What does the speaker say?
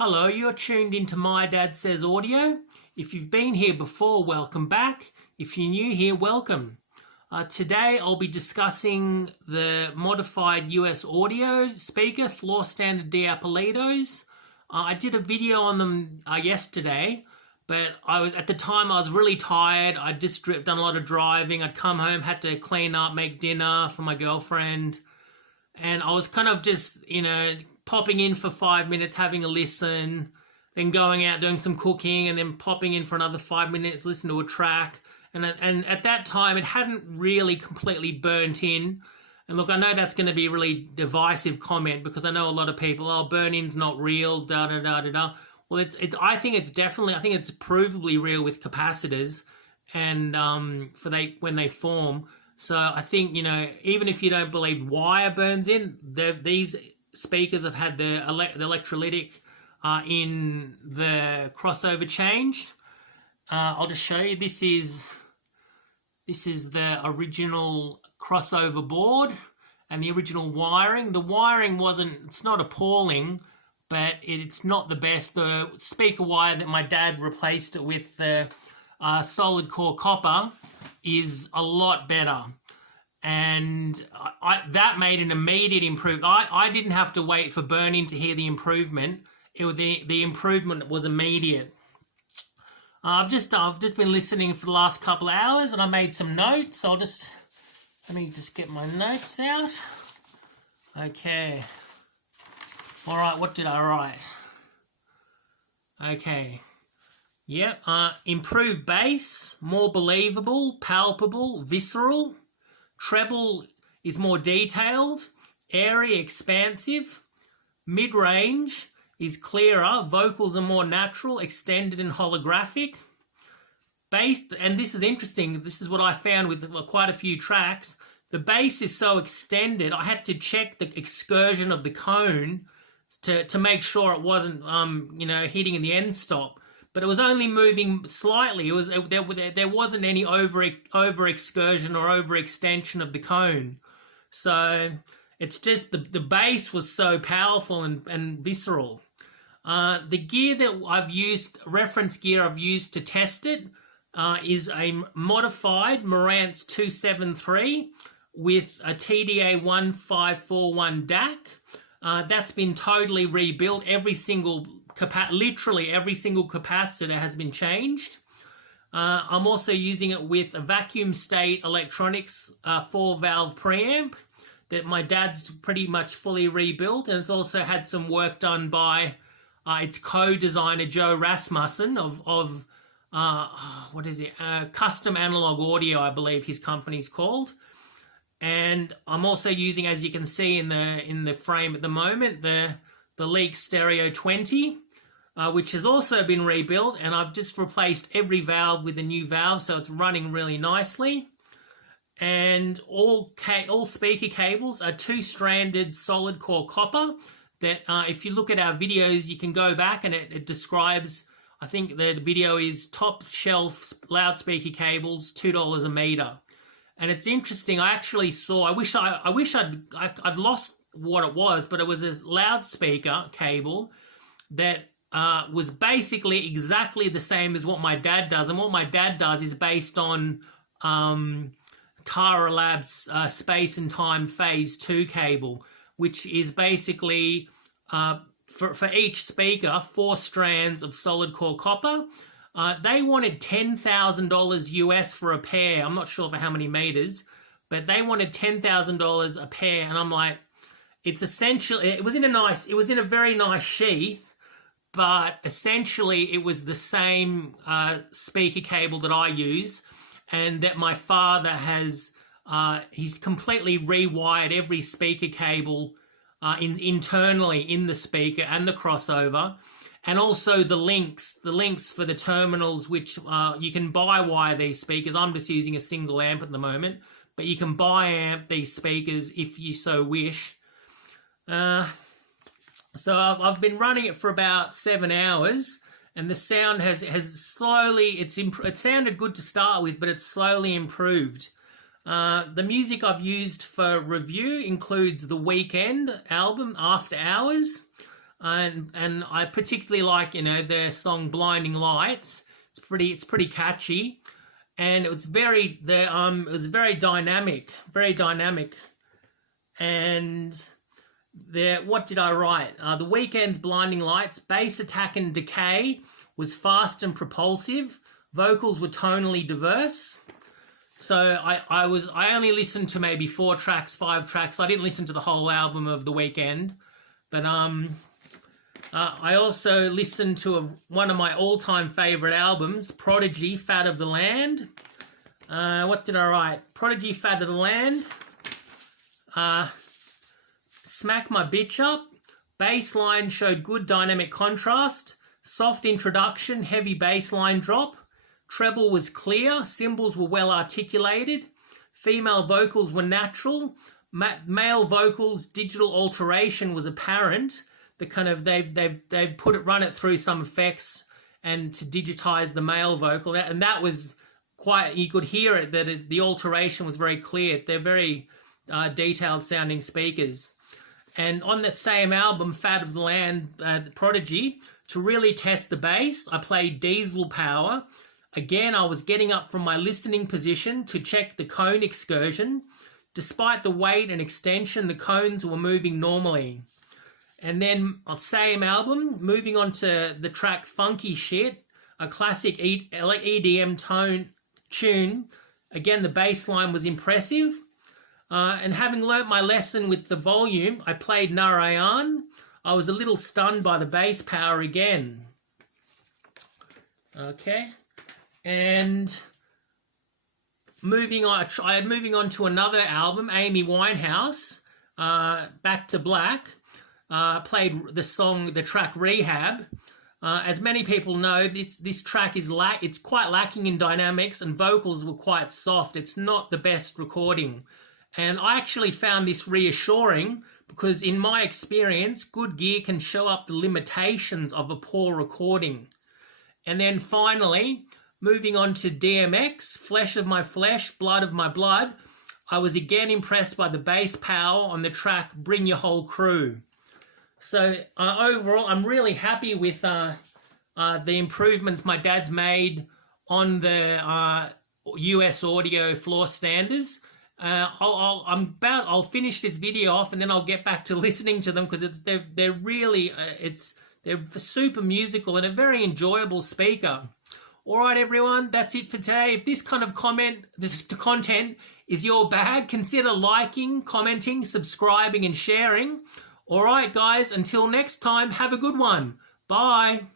Hello, you're tuned into My Dad Says Audio. If you've been here before, welcome back. If you're new here, welcome. Today I'll be discussing the modified US audio speaker floor standard Diappolitos. I did a video on them yesterday, but at the time I was really tired. I'd just done a lot of driving. I'd come home, had to clean up, make dinner for my girlfriend, and I was kind of just, popping in for 5 minutes, having a listen, then going out doing some cooking, and then popping in for another 5 minutes, listen to a track. And at that time, it hadn't really completely burnt in. And look, I know that's going to be a really divisive comment because I know a lot of people, burn-in's not real, da-da-da-da-da. Well, I think it's provably real with capacitors and when they form. So I think, even if you don't believe wire burns in, these speakers have had the electrolytic in the crossover changed. I'll just show you. This is the original crossover board and the original wiring. The wiring it's not appalling, but it's not the best. The speaker wire that my dad replaced it with, the solid core copper, is a lot better. And that made an immediate improvement. I didn't have to wait for burn-in to hear the improvement. The improvement was immediate. I've just been listening for the last couple of hours, and I made some notes. Let me just get my notes out. Okay. All right. What did I write? Okay. Yep. Improved bass, more believable, palpable, visceral. Treble is more detailed, airy, expansive. Mid-range is clearer, vocals are more natural, extended and holographic. Bass, and this is interesting, this is what I found with quite a few tracks, the bass is so extended, I had to check the excursion of the cone to make sure it wasn't, hitting in the end stop. But it was only moving slightly. There wasn't any over excursion or overextension of the cone. So it's just the bass was so powerful and visceral. The gear that I've used, reference gear I've used to test it, is a modified Marantz 273 with a TDA 1541 DAC. That's been totally rebuilt. Literally every single capacitor has been changed. I'm also using it with a vacuum state electronics 4-valve preamp that my dad's pretty much fully rebuilt, and it's also had some work done by its co-designer Joe Rasmussen of Custom Analog Audio, I believe his company's called. And I'm also using, as you can see in the frame at the moment, the Leak Stereo 20. Which has also been rebuilt, and I've just replaced every valve with a new valve, so it's running really nicely. And all speaker cables are 2-stranded solid core copper that if you look at our videos, you can go back and it describes, I think the video is top shelf loudspeaker cables, $2 a meter. And it's interesting, I actually saw, I wish I'd lost what it was, but it was a loudspeaker cable that was basically exactly the same as what my dad does. And what my dad does is based on Tara Labs Space and Time Phase 2 cable, which is basically for each speaker, 4 strands of solid core copper. They wanted $10,000 US for a pair. I'm not sure for how many meters, but they wanted $10,000 a pair. And I'm like, it's essentially, it was in a very nice sheath, but essentially it was the same speaker cable that I use, and that my father has, he's completely rewired every speaker cable internally in the speaker and the crossover, and also the links for the terminals, which you can buy wire these speakers. I'm just using a single amp at the moment, but you can buy amp these speakers if you so wish. So I've been running it for about 7 hours, and the sound has slowly, it sounded good to start with, but it's slowly improved. The music I've used for review includes the Weekend album, After Hours, and I particularly like, you know, their song "Blinding Lights." It's pretty catchy, and it was very dynamic, very dynamic. And there, what did I write? The Weeknd's "Blinding Lights," bass attack and decay was fast and propulsive. Vocals were tonally diverse. So I only listened to maybe 4 tracks, 5 tracks. I didn't listen to the whole album of The Weeknd, but I also listened to one of my all-time favorite albums, Prodigy, "Fat of the Land." What did I write? Prodigy, "Fat of the Land." "Smack My Bitch Up." Bass line showed good dynamic contrast. Soft introduction, heavy bass line drop. Treble was clear. Cymbals were well articulated. Female vocals were natural. Male vocals, digital alteration was apparent. The kind of they've run it through some effects and to digitize the male vocal, and that was quite, you could hear it, that the alteration was very clear. They're very detailed sounding speakers. And on that same album, "Fat of the Land," Prodigy, to really test the bass, I played diesel power. Again, I was getting up from my listening position to check the cone excursion. Despite the weight and extension, the cones were moving normally. And then on the same album, moving on to the track "Funky Shit," a classic EDM tune. Again, the bass line was impressive. And having learnt my lesson with the volume, I played "Narayan." I was a little stunned by the bass power again. Okay. And moving on to another album, Amy Winehouse, "Back to Black." Played the track "Rehab." As many people know, this track it's quite lacking in dynamics, and vocals were quite soft. It's not the best recording. And I actually found this reassuring because in my experience, good gear can show up the limitations of a poor recording. And then finally, moving on to DMX, "Flesh of My Flesh, Blood of My Blood." I was again impressed by the bass power on the track "Bring Your Whole Crew." So overall, I'm really happy with the improvements my dad's made on the US audio floor standards. I'll finish this video off and then I'll get back to listening to them because they're really they're super musical and a very enjoyable speaker. All right, everyone, that's it for today. If this kind of content is your bag, consider liking, commenting, subscribing, and sharing. All right, guys, until next time, have a good one. Bye.